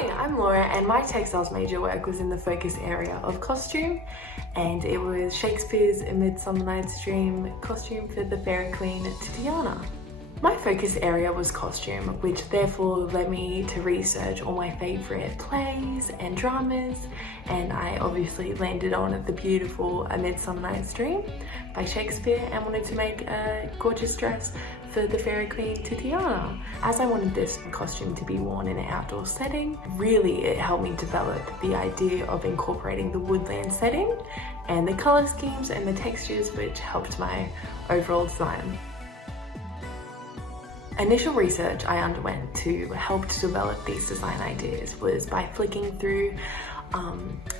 Hi, I'm Laura and my textiles major work was in the focus area of costume, and it was Shakespeare's A Midsummer Night's Dream costume for the Fairy Queen Titania. My focus area was costume, which therefore led me to research all my favourite plays and dramas, and I obviously landed on the beautiful A Midsummer Night's Dream by Shakespeare and wanted to make a gorgeous dress for the Fairy Queen Titania. As I wanted this costume to be worn in an outdoor setting, really it helped me develop the idea of incorporating the woodland setting and the colour schemes and the textures, which helped my overall design. Initial research I underwent to help to develop these design ideas was by flicking through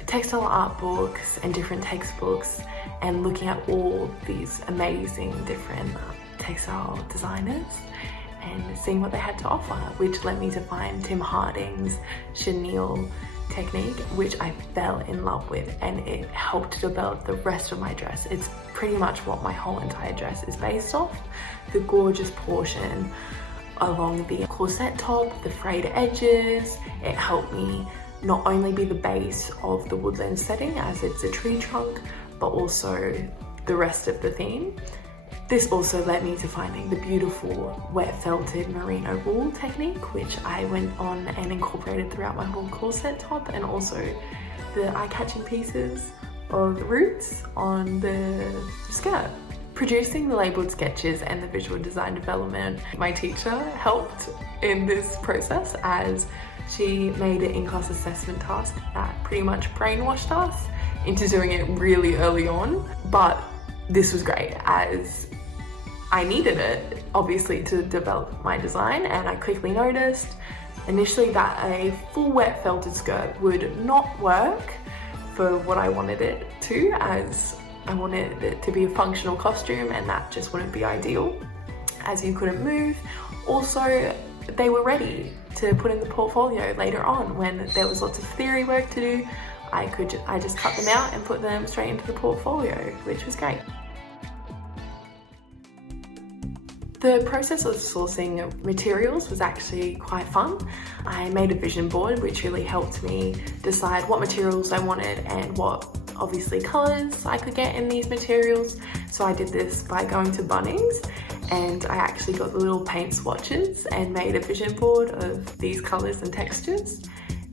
textile art books and different textbooks and looking at all these amazing different textile designers and seeing what they had to offer, which led me to find Tim Harding's chenille technique, which I fell in love with, and it helped to develop the rest of my dress. It's pretty much what my whole entire dress is based off. The gorgeous portion along the corset top, the frayed edges, it helped me not only be the base of the woodland setting as it's a tree trunk, but also the rest of the theme. This also led me to finding the beautiful wet felted merino wool technique, which I went on and incorporated throughout my whole corset top, and also the eye-catching pieces of roots on the skirt. Producing the labelled sketches and the visual design development, my teacher helped in this process as she made an in-class assessment task that pretty much brainwashed us into doing it really early on, but this was great as I needed it, obviously, to develop my design, and I quickly noticed initially that a full wet felted skirt would not work for what I wanted it to, as I wanted it to be a functional costume, and that just wouldn't be ideal as you couldn't move. Also, they were ready to put in the portfolio later on when there was lots of theory work to do. I just cut them out and put them straight into the portfolio, which was great. The process of sourcing materials was actually quite fun. I made a vision board which really helped me decide what materials I wanted and what obviously colours I could get in these materials. So I did this by going to Bunnings, and I actually got the little paint swatches and made a vision board of these colours and textures.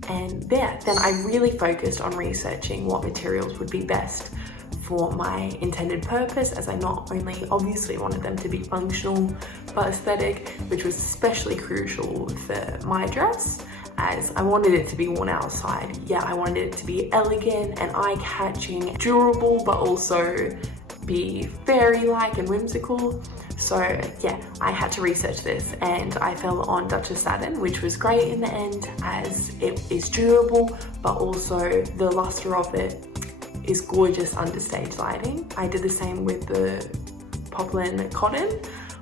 And then I really focused on researching what materials would be best for my intended purpose, as I not only obviously wanted them to be functional but aesthetic, which was especially crucial for my dress as I wanted it to be worn outside. Yeah, I wanted it to be elegant and eye-catching, durable, but also be fairy-like and whimsical. So yeah, I had to research this, and I fell on Duchess Satin, which was great in the end as it is durable, but also the luster of it is gorgeous under stage lighting. I did the same with the poplin cotton.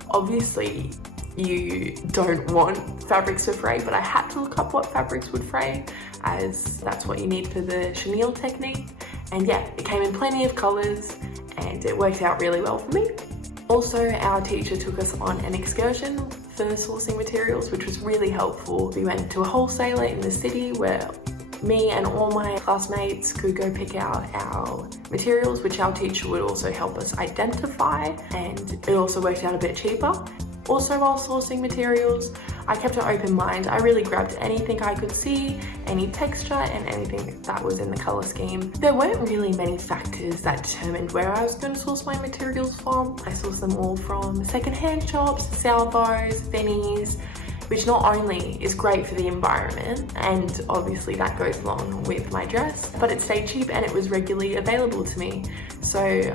Obviously, you don't want fabrics to fray, but I had to look up what fabrics would fray, as that's what you need for the chenille technique. And yeah, it came in plenty of colours and it worked out really well for me. Also, our teacher took us on an excursion for sourcing materials, which was really helpful. We went to a wholesaler in the city where me and all my classmates could go pick out our materials, which our teacher would also help us identify, and it also worked out a bit cheaper. Also, while sourcing materials, I kept an open mind. I really grabbed anything I could see, any texture and anything that was in the colour scheme. There weren't really many factors that determined where I was going to source my materials from. I sourced them all from second-hand shops, salvos, Vinnies, which not only is great for the environment, and obviously that goes along with my dress, but it stayed cheap and it was regularly available to me. So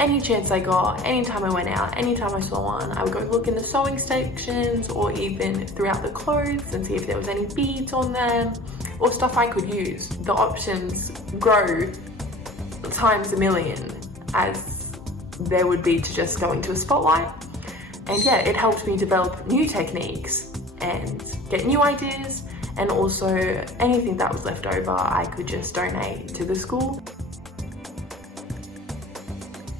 any chance I got, anytime I went out, anytime I saw one, I would go look in the sewing sections or even throughout the clothes and see if there was any beads on them or stuff I could use. The options grow times a million as there would be to just going to a spotlight. And yeah, it helped me develop new techniques and get new ideas, and also anything that was left over I could just donate to the school.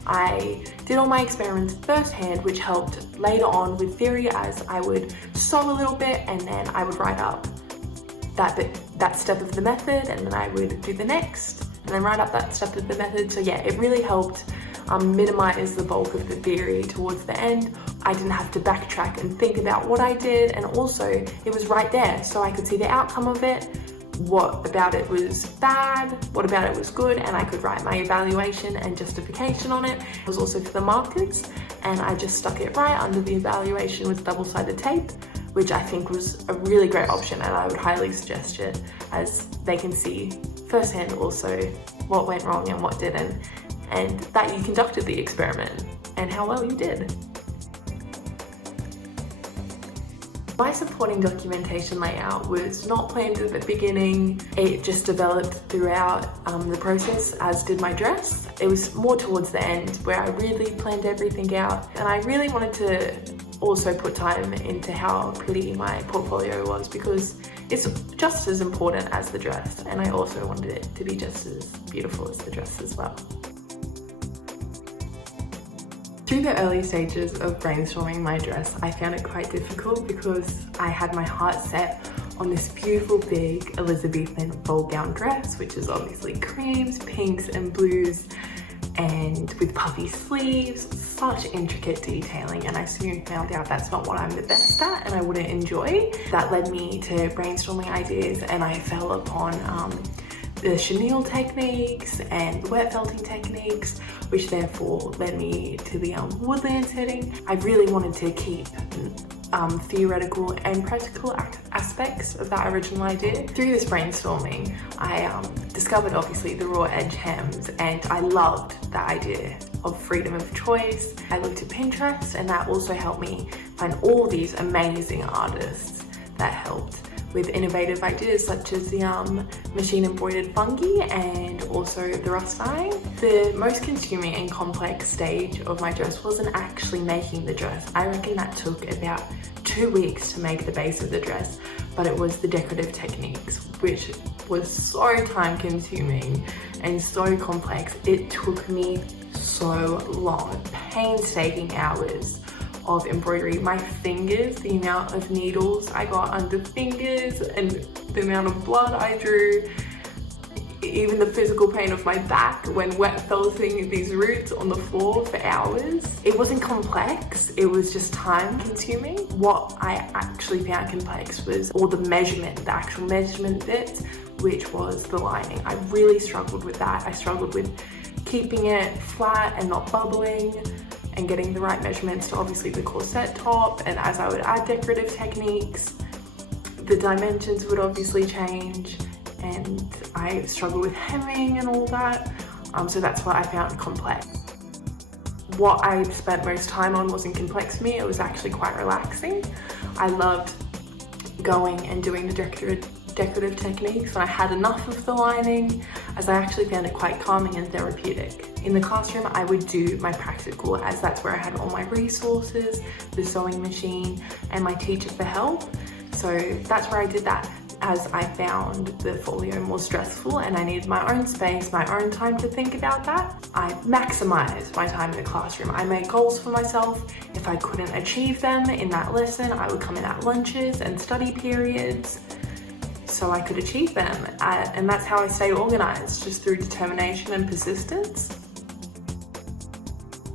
I did all my experiments firsthand, which helped later on with theory as I would sew a little bit and then I would write up that step of the method, and then I would do the next, and then write up that step of the method. So yeah, it really helped minimize the bulk of the theory towards the end. I didn't have to backtrack and think about what I did, and also it was right there, so I could see the outcome of it, what about it was bad, what about it was good, and I could write my evaluation and justification on it. It was also for the markers, and I just stuck it right under the evaluation with double-sided tape, which I think was a really great option, and I would highly suggest it, as they can see firsthand also what went wrong and what didn't, and that you conducted the experiment and how well you did. My supporting documentation layout was not planned at the beginning. It just developed throughout the process, as did my dress. It was more towards the end where I really planned everything out, and I really wanted to also put time into how pretty my portfolio was, because it's just as important as the dress, and I also wanted it to be just as beautiful as the dress as well. Through the early stages of brainstorming my dress, I found it quite difficult because I had my heart set on this beautiful big Elizabethan ball gown dress, which is obviously creams, pinks and blues, and with puffy sleeves, such intricate detailing, and I soon found out that's not what I'm the best at and I wouldn't enjoy. That led me to brainstorming ideas, and I fell upon the chenille techniques and the wet felting techniques, which therefore led me to the woodland setting. I really wanted to keep theoretical and practical aspects of that original idea. Through this brainstorming, I discovered obviously the raw edge hems, and I loved the idea of freedom of choice. I looked at Pinterest, and that also helped me find all these amazing artists that helped with innovative ideas such as the machine embroidered fungi and also the rust dyeing. The most consuming and complex stage of my dress wasn't actually making the dress. I reckon that took about 2 weeks to make the base of the dress, but it was the decorative techniques, which was so time consuming and so complex. It took me so long, painstaking hours of embroidery. My fingers, the amount of needles I got under fingers and the amount of blood I drew, even the physical pain of my back when wet felting these roots on the floor for hours. It wasn't complex, it was just time consuming. What I actually found complex was all the measurement, the actual measurement bits, which was the lining. I really struggled with that. I struggled with keeping it flat and not bubbling, and getting the right measurements to obviously the corset top, and as I would add decorative techniques, the dimensions would obviously change, and I struggled with hemming and all that, so that's what I found complex. What I spent most time on wasn't complex to me, it was actually quite relaxing. I loved going and doing the decorative techniques when I had enough of the lining, as I actually found it quite calming and therapeutic. In the classroom, I would do my practical, as that's where I had all my resources, the sewing machine, and my teacher for help. So that's where I did that, as I found the folio more stressful and I needed my own space, my own time to think about that. I maximized my time in the classroom. I made goals for myself. If I couldn't achieve them in that lesson, I would come in at lunches and study periods so I could achieve them. And that's how I stay organized, just through determination and persistence.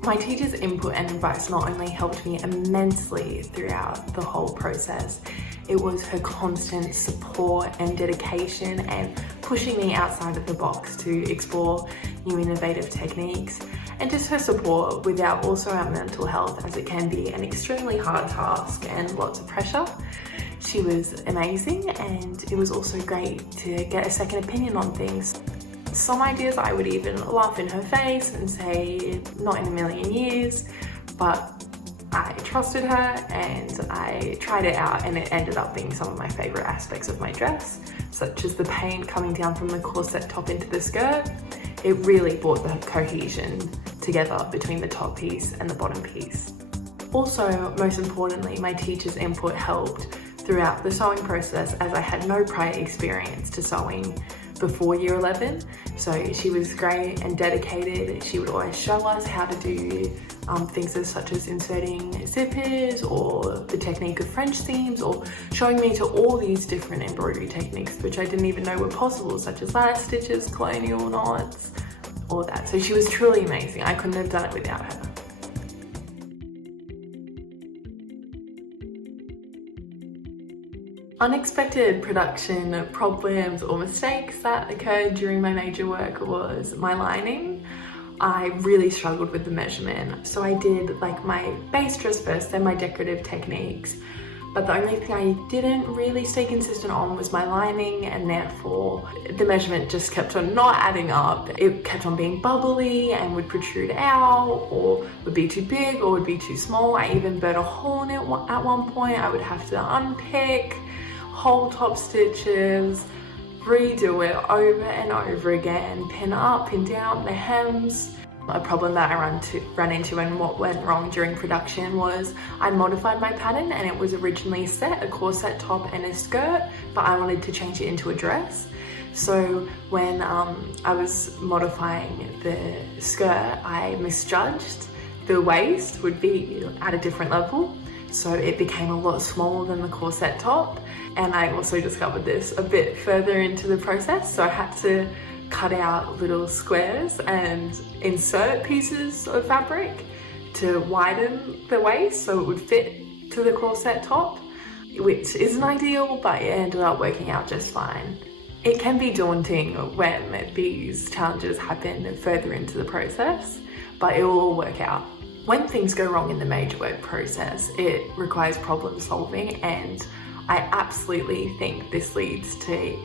My teacher's input and advice not only helped me immensely throughout the whole process, it was her constant support and dedication and pushing me outside of the box to explore new innovative techniques, and just her support without also our mental health, as it can be an extremely hard task and lots of pressure. She was amazing, and it was also great to get a second opinion on things. Some ideas I would even laugh in her face and say, not in a million years, but I trusted her and I tried it out, and it ended up being some of my favorite aspects of my dress, such as the paint coming down from the corset top into the skirt. It really brought the cohesion together between the top piece and the bottom piece. Also, most importantly, my teacher's input helped throughout the sewing process, as I had no prior experience to sewing before year 11. So she was great and dedicated. She would always show us how to do things such as inserting zippers or the technique of French seams, or showing me to all these different embroidery techniques which I didn't even know were possible, such as lattice stitches, colonial knots, all that. So she was truly amazing. I couldn't have done it without her. Unexpected production problems or mistakes that occurred during my major work was my lining. I really struggled with the measurement. So I did like my base dress first, then my decorative techniques. But the only thing I didn't really stay consistent on was my lining, and therefore the measurement just kept on not adding up. It kept on being bubbly and would protrude out, or would be too big or would be too small. I even burnt a hole in it at one point. I would have to unpick whole top stitches, redo it over and over again, pin up, pin down the hems. A problem that I ran into and what went wrong during production was I modified my pattern, and it was originally set a corset top and a skirt, but I wanted to change it into a dress. So when I was modifying the skirt, I misjudged the waist would be at a different level. So it became a lot smaller than the corset top. And I also discovered this a bit further into the process. So I had to cut out little squares and insert pieces of fabric to widen the waist so it would fit to the corset top, which isn't ideal, but it ended up working out just fine. It can be daunting when these challenges happen further into the process, but it will all work out. When things go wrong in the major work process, it requires problem solving, and I absolutely think this leads to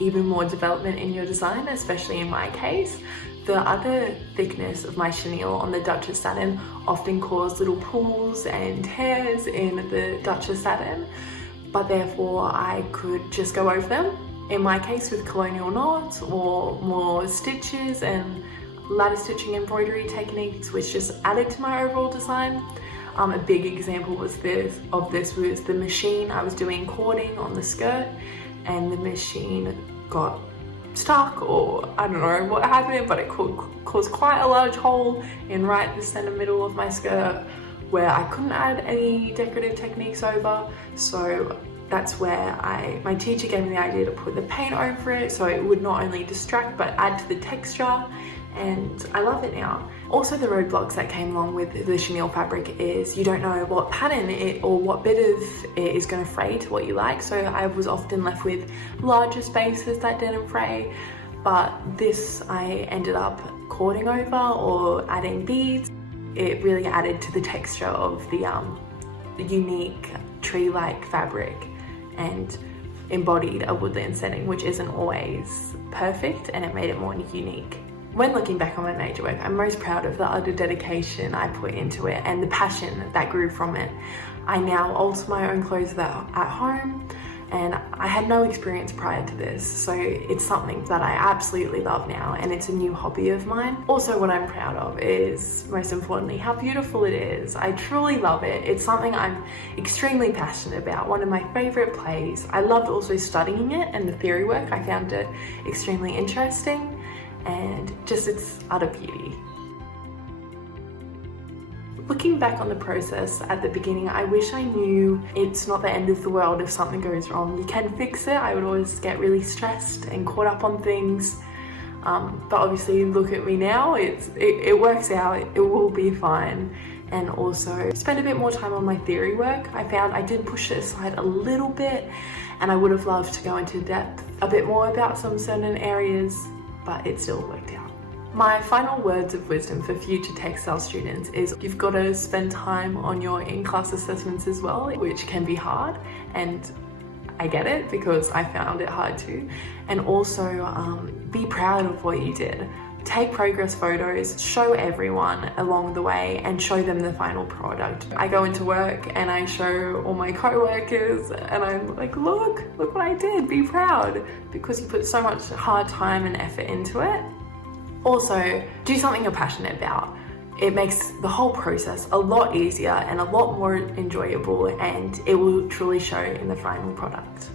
even more development in your design, especially in my case. The other thickness of my chenille on the Duchess satin often caused little pulls and tears in the Duchess satin, but therefore I could just go over them. In my case with colonial knots or more stitches and lattice stitching embroidery techniques, which just added to my overall design. A big example of this was the machine. I was doing cording on the skirt and the machine got stuck, or I don't know what happened, but it caused quite a large hole in right the center middle of my skirt where I couldn't add any decorative techniques over. So that's where my teacher gave me the idea to put the paint over it so it would not only distract but add to the texture, and I love it now. Also, the roadblocks that came along with the chenille fabric is you don't know what pattern or what bit of it is going to fray to what you like, so I was often left with larger spaces that didn't fray, but this I ended up cording over or adding beads. It really added to the texture of the unique tree-like fabric and embodied a woodland setting, which isn't always perfect, and it made it more unique. When looking back on my major work, I'm most proud of the utter dedication I put into it and the passion that grew from it. I now alter my own clothes at home, and I had no experience prior to this, so it's something that I absolutely love now, and it's a new hobby of mine. Also, what I'm proud of is, most importantly, how beautiful it is. I truly love it. It's something I'm extremely passionate about, one of my favorite plays. I loved also studying it and the theory work. I found it extremely interesting, and just its utter beauty. Looking back on the process at the beginning, I wish I knew it's not the end of the world if something goes wrong. You can fix it. I would always get really stressed and caught up on things. But obviously, look at me now, it works out, it will be fine. And also spend a bit more time on my theory work. I found I did push it aside a little bit, and I would have loved to go into depth a bit more about some certain areas, but it still worked out. My final words of wisdom for future textile students is you've got to spend time on your in-class assessments as well, which can be hard, and I get it because I found it hard too. And also be proud of what you did. Take progress photos, show everyone along the way, and show them the final product. I go into work and I show all my co-workers and I'm like, look what I did, be proud, because you put so much hard time and effort into it. Also, do something you're passionate about. It makes the whole process a lot easier and a lot more enjoyable, and it will truly show in the final product.